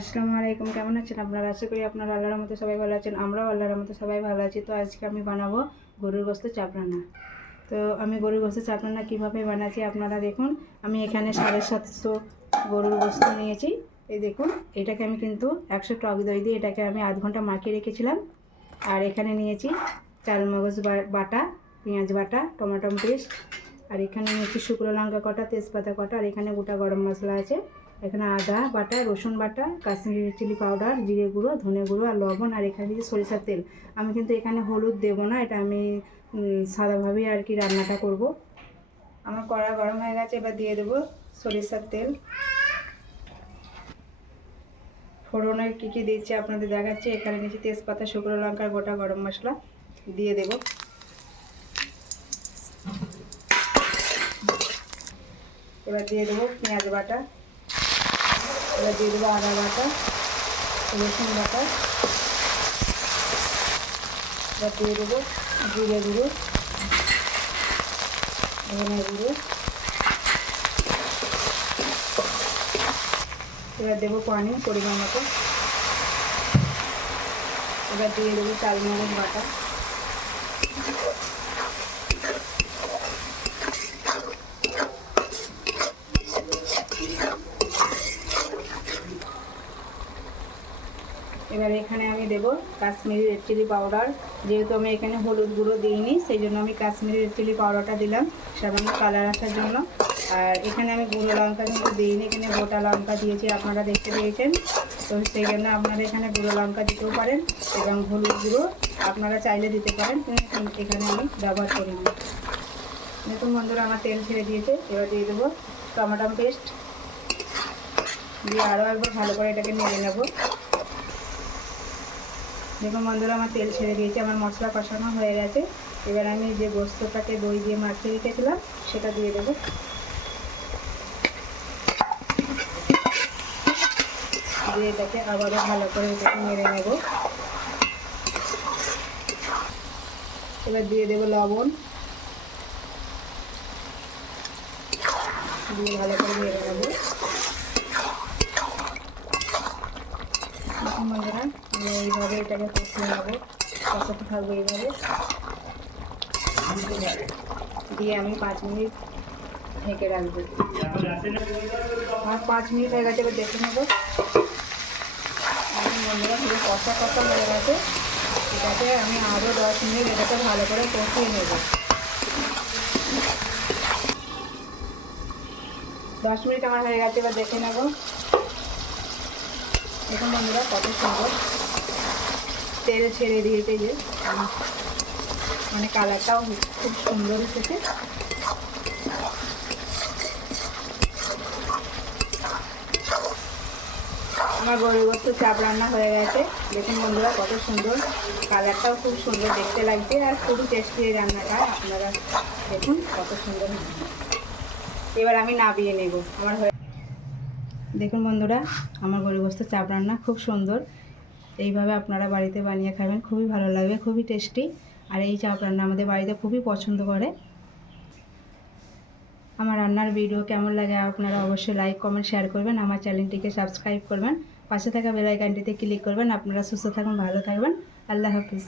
আসসালামু আলাইকুম, কেমন আছেন আপনারা? আশা করি আপনারা আল্লাহর মতো সবাই ভালো আছেন। আমরাও আল্লাহর মতো সবাই ভালো আছি। তো আজকে আমি বানাবো গরুর গোস্ত চাপ রান্না। তো আমি গরুর গোস্ত চাপ রান্না কীভাবে বানাচ্ছি আপনারা দেখুন। আমি এখানে 750 গরুর গোস্ত নিয়েছি। এই দেখুন, এটাকে আমি কিন্তু 100 টক দই দিয়ে এটাকে আমি আধ ঘন্টা মাখিয়ে রেখেছিলাম। আর এখানে নিয়েছি চালমগজ বাটা, পেঁয়াজ বাটা, টমেটো পেস্ট, আর এখানে নিয়েছি শুকনো লঙ্কা কটা, তেজপাতা কটা, আর এখানে গোটা গরম মশলা আছে। এখানে আদা বাটা, রসুন বাটা, কাশ্মীরি চিলি পাউডার, জিরে গুঁড়ো, ধনে গুঁড়ো আর লবণ, আর এখানে দিয়েছি সরিষার তেল। আমি কিন্তু এখানে হলুদ দেবো না, এটা আমি সাদাভাবেই আর কি রান্নাটা করব। আমার কড়া গরম হয়ে গেছে, এবার দিয়ে দেবো সরিষার তেল। ফোড়নে কী কী দিচ্ছি আপনাদের দেখাচ্ছি। এখানে নিয়েছি তেজপাতা, শুকনো লঙ্কা, গোটা গরম মশলা দিয়ে দেব। এবার দিয়ে দেবো পেঁয়াজ বাটা, এবার দিয়ে দেবো আদা বাটা, রসুন বাটা, এবার দিয়ে দেবো জিরে গুঁড়ো, ধনে গুঁড়ো, এবার দেবো পানি পরিমাণ মতো, এবার দিয়ে দেবো চালমগজ বাটা, এবার এখানে আমি দেবো কাশ্মীরি রেড চিলি পাউডার। যেহেতু আমি এখানে হলুদ গুঁড়ো দিইনি, সেই জন্য আমি কাশ্মীরি রেড চিলি পাউডারটা দিলাম সামান্য কালার আসার জন্য। আর এখানে আমি গুঁড়ো লঙ্কা কিন্তু দিইনি, এখানে গোটা লঙ্কা দিয়েছি, আপনারা দেখতে পেয়েছেন। তো সেই জন্য আপনারা এখানে গুঁড়ো লঙ্কা দিতেও পারেন, এবং হলুদ গুঁড়ো আপনারা চাইলে দিতে পারেন, কিন্তু এখানে আমি ব্যবহার করি না। দেখুন বন্ধুরা, আমার তেল ছেড়ে দিয়েছে। এবার দিয়ে দেবো টমেটো পেস্ট, দিয়ে আরও একবার ভালো করে এটাকে নেড়ে নেব। দেখুন বন্ধুরা, আমার তেল ছেড়ে দিয়েছে, আমার মশলা কষানো হয়ে গেছে। এবার আমি যে গোস্তটাকে দই দিয়ে মাখিয়ে রেখেছিলাম সেটা দিয়ে দেবো। দিয়ে এটাকে আবারও ভালো করে এটাকে নেড়ে নেব। এবার দিয়ে দেবো লবণ, দিয়ে ভালো করে নেড়ে নেব। দেখুন বন্ধুরা, আমি এইভাবে এটাকে কষিয়ে নেবো, কষাতে থাকবো এইভাবে। দিয়ে আমি 5 মিনিট ঢেকে রাখবো। আর 5 মিনিট হয়ে গেছে, এবার দেখে নেবো। এখন বন্ধুরা পুরো কষা কষা হয়ে গেছে। এটাকে আমি আরও 10 মিনিট এটাকে ভালো করে কষিয়ে নেব। 10 মিনিট আমার হয়ে গেছে, এবার দেখে নেব। দেখুন বন্ধুরা, কত সুন্দর তেল ছেড়ে দিয়েছে, যে মানে কালারটাও খুব সুন্দর এসেছে। আমার গরুর গোস্ত চাপ রান্না হয়ে গেছে। দেখুন বন্ধুরা, কত সুন্দর কালারটাও খুব সুন্দর দেখতে লাগছে, আর খুবই টেস্টি এই রান্নাটা। আপনারা দেখুন কত সুন্দর। এবার আমি নামিয়ে নেব। আমার হয়ে দেখুন বন্ধুরা, আমার গরুর গোস্ত চাপ রান্না খুব সুন্দর। এইভাবে আপনারা বাড়িতে বানিয়ে খাবেন, খুবই ভালো লাগবে, খুবই টেস্টি। আর এই চাপ রান্না আমাদের বাড়িতে খুবই পছন্দ করে। আমার রান্নার ভিডিও কেমন লাগে আপনারা অবশ্যই লাইক কমেন্ট শেয়ার করবেন। আমার চ্যানেলটিকে সাবস্ক্রাইব করবেন, পাশে থাকা বেল আইকনটিতে ক্লিক করবেন। আপনারা সুস্থ থাকুন, ভালো থাকবেন। আল্লাহ হাফিজ।